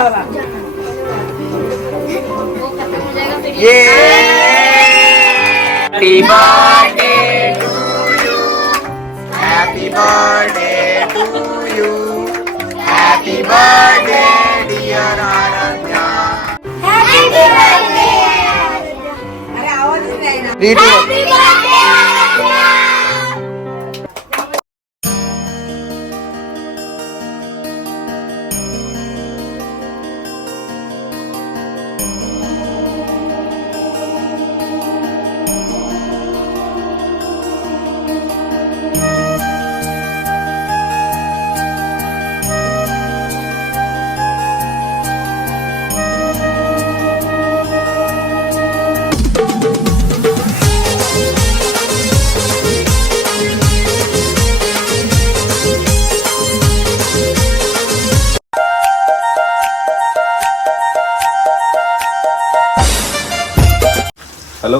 ये happy birthday to you happy birthday to you happy birthday dear Aaradhya happy birthday अरे आवाज नहीं ना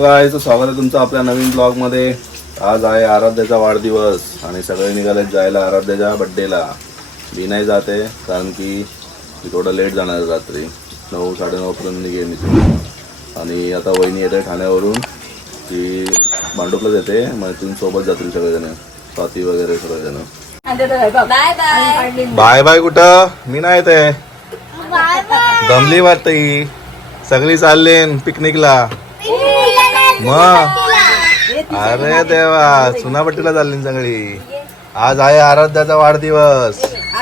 गायचं स्वागत आहे तुमचं आपल्या नवीन ब्लॉगमध्ये आज आहे आराध्याचा वाढदिवस आणि सगळे निघाले जायला आराध्याच्या बड्डेला मी नाही जाते कारण की मी थोडं लेट जाणार रात्री नऊ साडेनऊपर्यंत निघेन मी आणि आता वहिनी येते ठाण्यावरून ती मांडूपलाच येते तुम्ही सोबत जातील सगळेजण स्वाती वगैरे सगळेजण बाय बाय कुठं मी नाही येते दमली वाटत सगळी चालले पिकनिकला अरे देवा सुनापट्टीला चालली सगळी आज आहे आराध्याचा वाढदिवस हा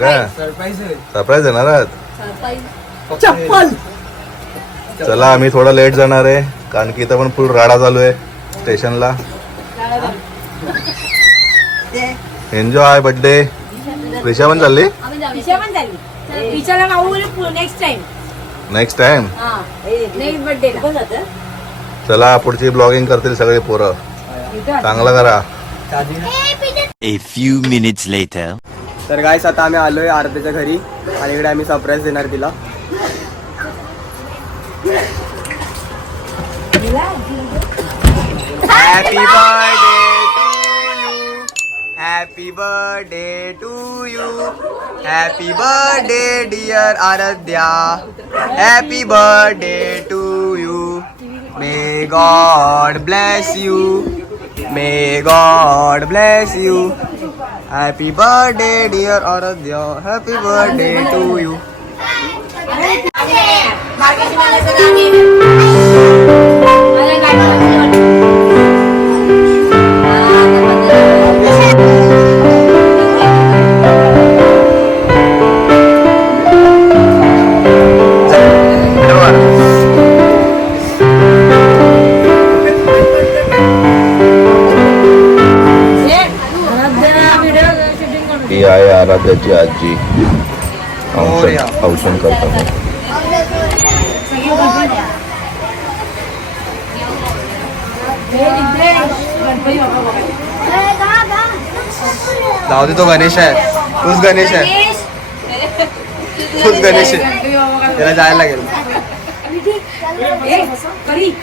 का सरप्राईज येणार चला आम्ही थोडा लेट जाणार आहे कारण की इथं पण फुल राडा चालू आहे स्टेशनला एन्जॉय बर्थडे रिषा पण चालली पण चालली नेक्स्ट टाइम नेक्स्ट टाइम चला पुढची ब्लॉगिंग करतील सगळे पोरं चांगलं करा ए फ्यू मिनिट्स लेटर तर काय आता आम्ही आलोय आरतीच्या घरी आणि इकडे आम्ही सरप्राईज देणार तिला happy Happy birthday to you. Happy birthday dear Aradhya. Happy birthday to you. May God bless you. May God bless you. Happy birthday dear Aradhya. Happy birthday to you. ही आहे जी आज जी औषण करता हूँ दाऊदी तो गणेश है उस गणेश है तूच गणेश आहे जाए लगे एक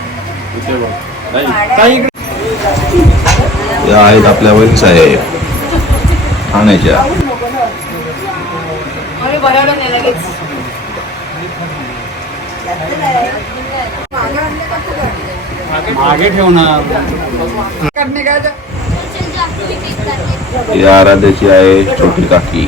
या आहेत आपल्या वरील साहेब ठाण्याच्या मागे ठेवणार या आराध्याची आहे छोटी काकी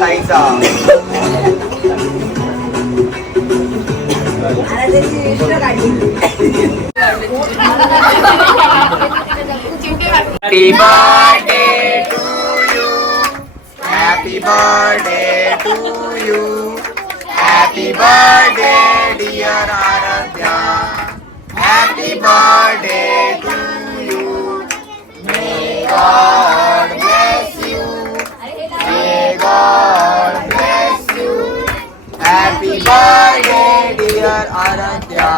ताईचा happy birthday to you happy Lord bless you. Happy birthday, dear Anandya.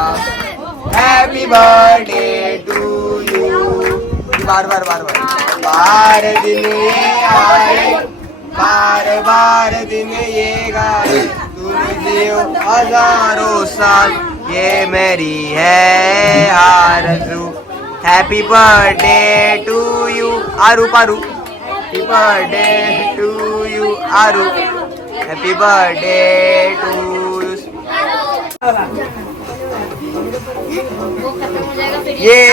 Happy birthday to you. बार बार बार बार बार दिन ये आए बार बार दिन ये गाए तुम जियो हजारों साल ये मेरी है आरजू happy birthday to you Aaru Paru happy birthday to you Aaru happy birthday to you ये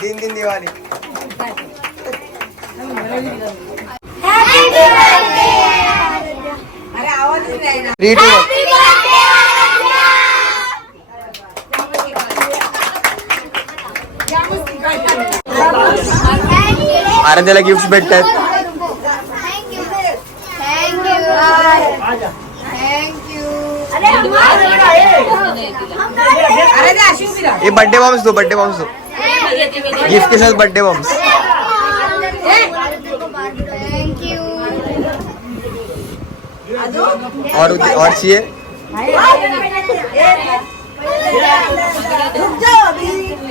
दिन दिन दिवाळी थ्री टू आराध्याला गिफ्ट भेटतात ये बर्थडे बॉम्स दो बर्थडे बॉम्स दो गिफ्ट के साथ बर्थडे बॉम्स और और चाहिए रुक जाओ अभी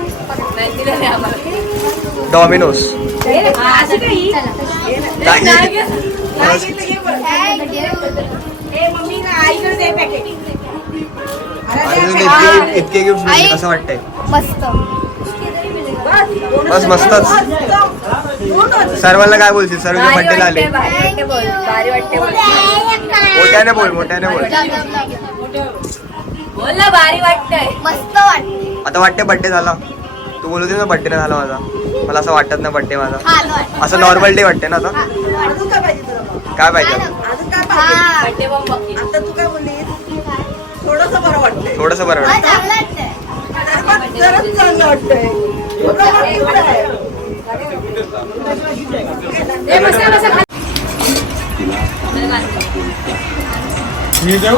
डॉमिनोज इतके गिफ्ट कसं वाटतंय बस मस्तच सर्वांना काय बोलते सर्व बड्डेला आले मोठ्याने बोल मोठ्याने बोल बोल बारी मस्त वाटत आता वाटते बड्डे झाला बोलू दे ना बड्डे झाला माझा मला असं वाटत नाही बड्डे माझा असं नॉर्मल डे वाटते ना आता काय पाहिजे थोडस बरं वाटतं मी जाऊ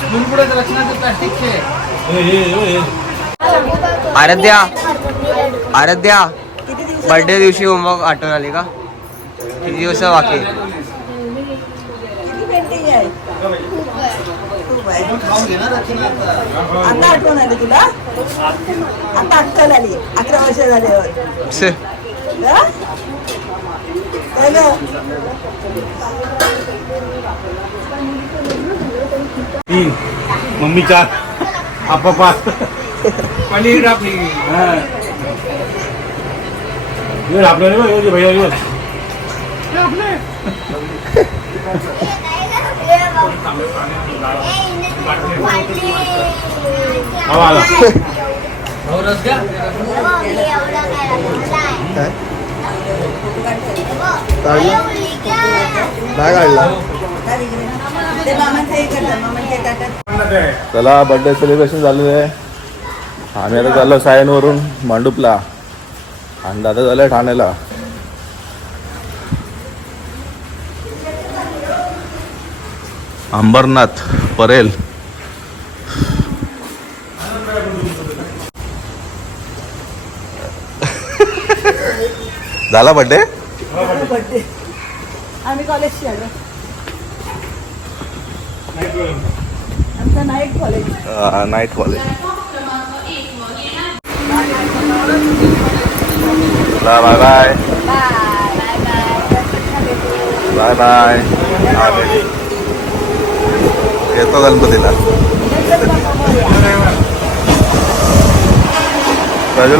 స్కూల్ కూడా వచ్చినంత आराध्या आराध्या बर्थडे दिवशी होमवर्क आठवण आली का किती दिवस बाकी तुला अकरा वर्ष तीन मम्मी चार आपा पाच पनीर आपली भैया काय चला बर्थडे सेलिब्रेशन झालेलं आहे आम्ही आता चाललो सायनवरून मांडूपला आणि दादा झालं ठाण्याला अंबरनाथ परेल झाला बड्डे आम्ही कॉलेजची आलो night college night college bye bye bye bye bye येतो गणपतीला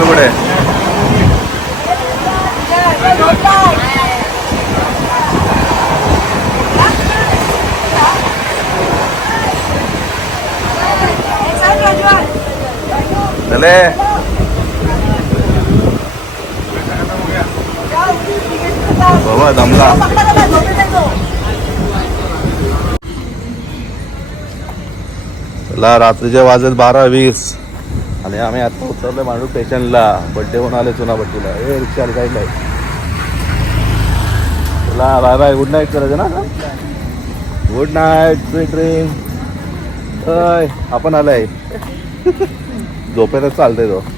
कुठे चले बाबा दमला चला रात्रीच्या वाजत बारा वीस आणि आम्ही आता उतरलो माणूस पेशंटला बड्डे होऊन आले चुना बट्टीला ए रिक्षा काही नाही तुला बाय बाय गुड नाईट करायचं ना गुड नाईट स्वीट ड्रीम आपण आलाय dos sal de dos.